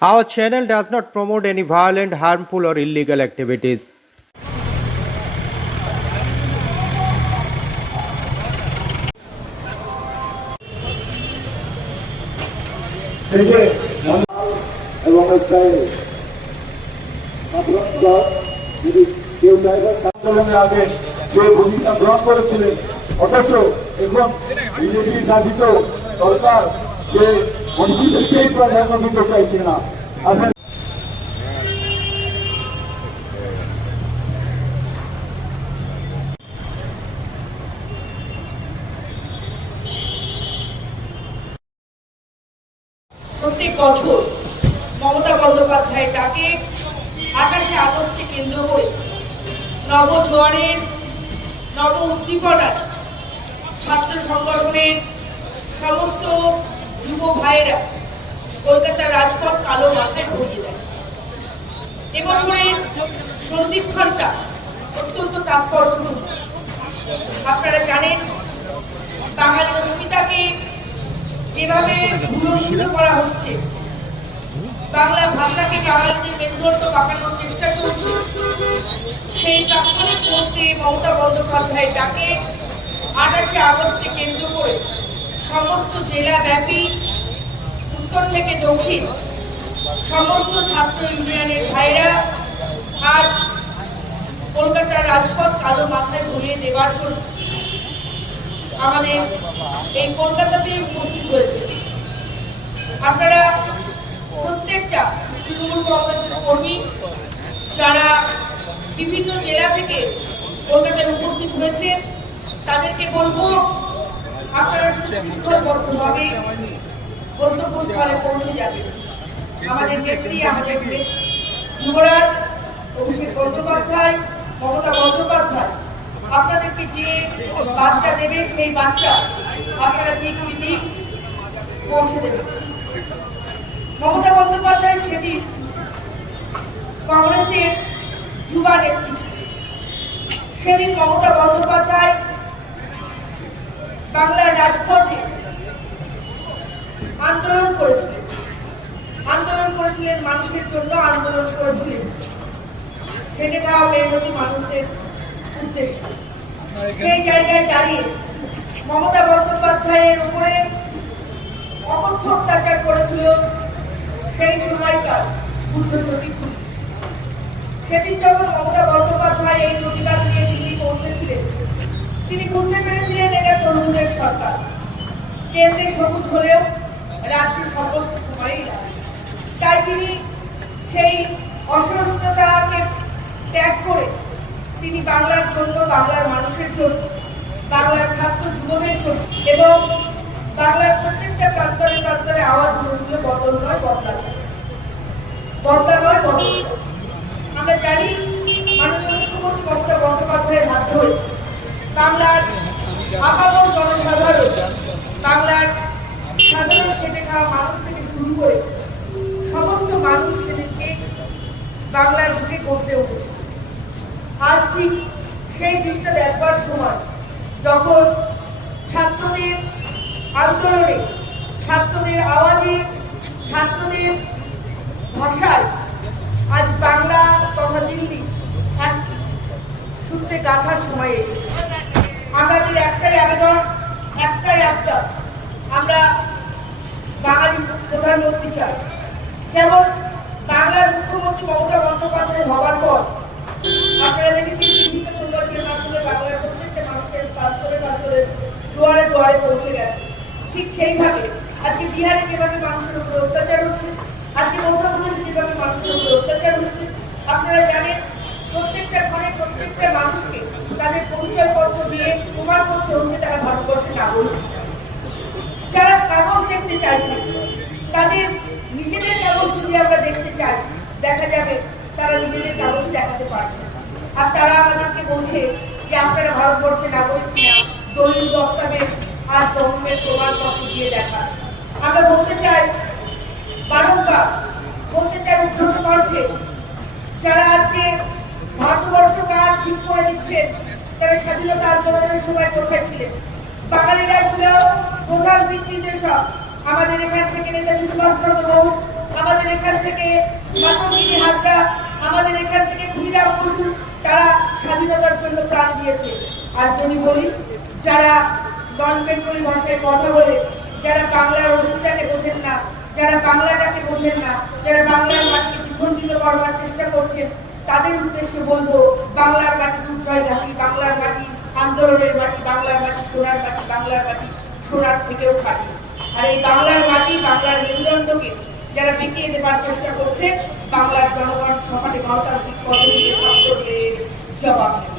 Our channel does not promote any violent, harmful, or illegal activities. এবং যদি কেউ driver আন্দোলনের আগে যে ভূমিকা গ্রহণ করেছিলেন, অথচ এবং বিজেপি শাসিত সরকার সে মন্ত্রীদেরকেই প্রাধান্য দিতে চাইছে না। প্রত্যেক বছর মমতা বন্দ্যোপাধ্যায়ের ডাকে 28শে আগস্টকে কেন্দ্র করে নব জোয়ারের নব উদ্দীপনার ছাত্র সংগঠনের সমস্ত যুব ভাইয়েরা কলকাতার রাজপথ কালো মাথায় ভরিয়ে দেয়। এবছরের সন্ধিক্ষণটা অত্যন্ত তাৎপর্যপূর্ণ। আপনারা জানেন, বাঙালি অস্মিতাকে যেভাবে ভূলুণ্ঠিত করা হচ্ছে, বাংলা ভাষাকে বাঙালিদের মেরুদণ্ড পাকানোর চেষ্টা চলছে, সেই তাৎক্ষণিক মুহূর্তে মমতা বন্দ্যোপাধ্যায়ের ডাকে 28শে আগস্টকে কেন্দ্র করে সমস্ত জেলাব্যাপী উত্তর থেকে দক্ষিণ সমস্ত ছাত্র ইউনিয়নের ভাইরা আজ কলকাতার রাজপথ কালো মাথায় ভরিয়ে দেওয়ার জন্য আমাদের এই কলকাতাতে উপস্থিত হয়েছে। আপনারা প্রত্যেকটা তৃণমূল কংগ্রেসের কর্মী যারা বিভিন্ন জেলা থেকে কলকাতায় উপস্থিত হয়েছে, তাদেরকে বলবো আপনারা সুশৃঙ্খলবদ্ধভাবে গন্তব্যস্থলে পৌঁছে যাবেন। আমাদের নেত্রী, আমাদের যুবরাজ অভিষেক বন্দ্যোপাধ্যায়, মমতা বন্দ্যোপাধ্যায় আপনাদেরকে যে বার্তা দেবে, সেই বার্তা আপনারা দিক বিদিক পৌঁছে দেবেন। মমতা বন্দ্যোপাধ্যায় সেদিন কংগ্রেসের যুবা নেত্রী ছিলেন। সেদিন মমতা বন্দ্যোপাধ্যায় বাংলার রাজপথে আন্দোলন করেছিলেন, মানুষের জন্য আন্দোলন করেছিলেন, খেটে খাওয়া মেহনতি মানুষদের উদ্দেশ্যে। সেই জায়গায় দাঁড়িয়ে মমতা বন্দ্যোপাধ্যায়ের উপরে অকথ্য অত্যাচার করেছিল সেই সময়কার বুদ্ধজ্যোতি পুলিশ। সেদিন যখন মমতা বন্দ্যোপাধ্যায় এই প্রতিবাদ নিয়ে দিল্লি পৌঁছেছিলেন, তিনি বুঝতে পেরেছিলেন এটা তরুণদের সরকার। কেন্দ্রে সবুজ হলেও রাজ্যে সমস্ত সময়ই লাল। তাই তিনি সেই অসহিষ্ণুতাকে ত্যাগ করে তিনি বাংলার জন্য, বাংলার মানুষের জন্য, বাংলার ছাত্র যুবদের জন্য এবং বাংলার প্রত্যেকটা প্রান্তরে প্রান্তরে আওয়াজ উঠেছিল বদল নয় বদলা, বদলা নয় বদল। আমরা জানি মাননীয় মুখ্যমন্ত্রী মমতা বন্দ্যোপাধ্যায়ের হাত ধরে বাংলার আপামর জনসাধারণ, বাংলার সাধারণ খেটে খাওয়া মানুষ থেকে শুরু করে সমস্ত মানুষ সেদিনকে বাংলার বুকে গড়তে উঠেছে। আজ ঠিক সেই দিনটা দেখবার সময়, যখন ছাত্রদের আন্দোলনে, ছাত্রদের আওয়াজে, ছাত্রদের ভাষায় আজ বাংলা তথা দিল্লি এক সূত্রে গাঁথার সময় এসেছে। আমাদের একটাই আবেদন, একটাই আবদার, আমরা বাঙালি প্রধানমন্ত্রী চাই। যেমন বাংলার মুখ্যমন্ত্রী মমতা বন্দ্যোপাধ্যায় হওয়ার পর আপনারা দেখেছেন বিভিন্ন প্রকল্পের মাধ্যমে বাংলার প্রত্যেকটা মানুষের প্রান্তরে দুয়ারে দুয়ারে পৌঁছে গেছে। ঠিক সেইভাবে আজকে বিহারে যেভাবে মানুষের উপরে অত্যাচার হচ্ছে, আজকে মধ্যপ্রদেশে যেভাবে মানুষের উপরে অত্যাচার হচ্ছে, আপনারা জানেন প্রত্যেকটা ঘরে প্রত্যেকটা মানুষকে তাদের পরিচয়পত্র দিয়ে প্রমাণ করতে হচ্ছে তারা ভারতবর্ষের নাগরিক। যারা কাগজ দেখতে চাইছে, তাদের নিজেদের কাগজ যদি আমরা দেখতে চাই, দেখা যাবে তারা নিজেদের কাগজ দেখাতে পারছে না। আর তারা আমাদেরকে বলছে যে আপনারা ভারতবর্ষের নাগরিক কিনা দলিল, দস্তাবেজ আর জন্মের প্রমাণপত্র দিয়ে দেখা। আমরা বলতে চাই বারংবার, বলতে চাই উদ্ধত কণ্ঠে, যারা আজকে ভারতবর্ষকে আর ঠিক করে দিচ্ছেন, তারা স্বাধীনতা আন্দোলনের সময় কোথায় ছিলেন? বাঙালিরাই ছিল প্রধান দিক নির্দেশক। আমাদের এখান থেকে নেতাজি সুভাষচন্দ্র বোস, আমাদের এখান থেকে মাতঙ্গিনী হাজরা, আমাদের এখান থেকে ক্ষুদিরাম বসু, তারা স্বাধীনতার জন্য প্রাণ দিয়েছে। আর যদি বলি, যারা নন বেঙ্গলি ভাষায় কথা বলে, যারা বাংলার অস্তিত্বটাকে বোঝেন না, যারা বাংলাটাকে বোঝেন না, যারা বাংলার মাটিকে বিখণ্ডিত করবার চেষ্টা করছেন, তাদের উদ্দেশ্যে বলবো, বাংলার মাটি দুর্জয় ঘাটি, বাংলার মাটি আন্দোলনের মাটি, বাংলার মাটি সোনার মাটি, বাংলার মাটি সোনার থেকেও খাঁটি। আর এই বাংলার মাটি, বাংলার মেরুদণ্ডকে যারা বিকিয়ে দেবার চেষ্টা করছে, বাংলার জনগণ সমাজে গণতান্ত্রিক পদ্ধতিতে জবাব দেবে।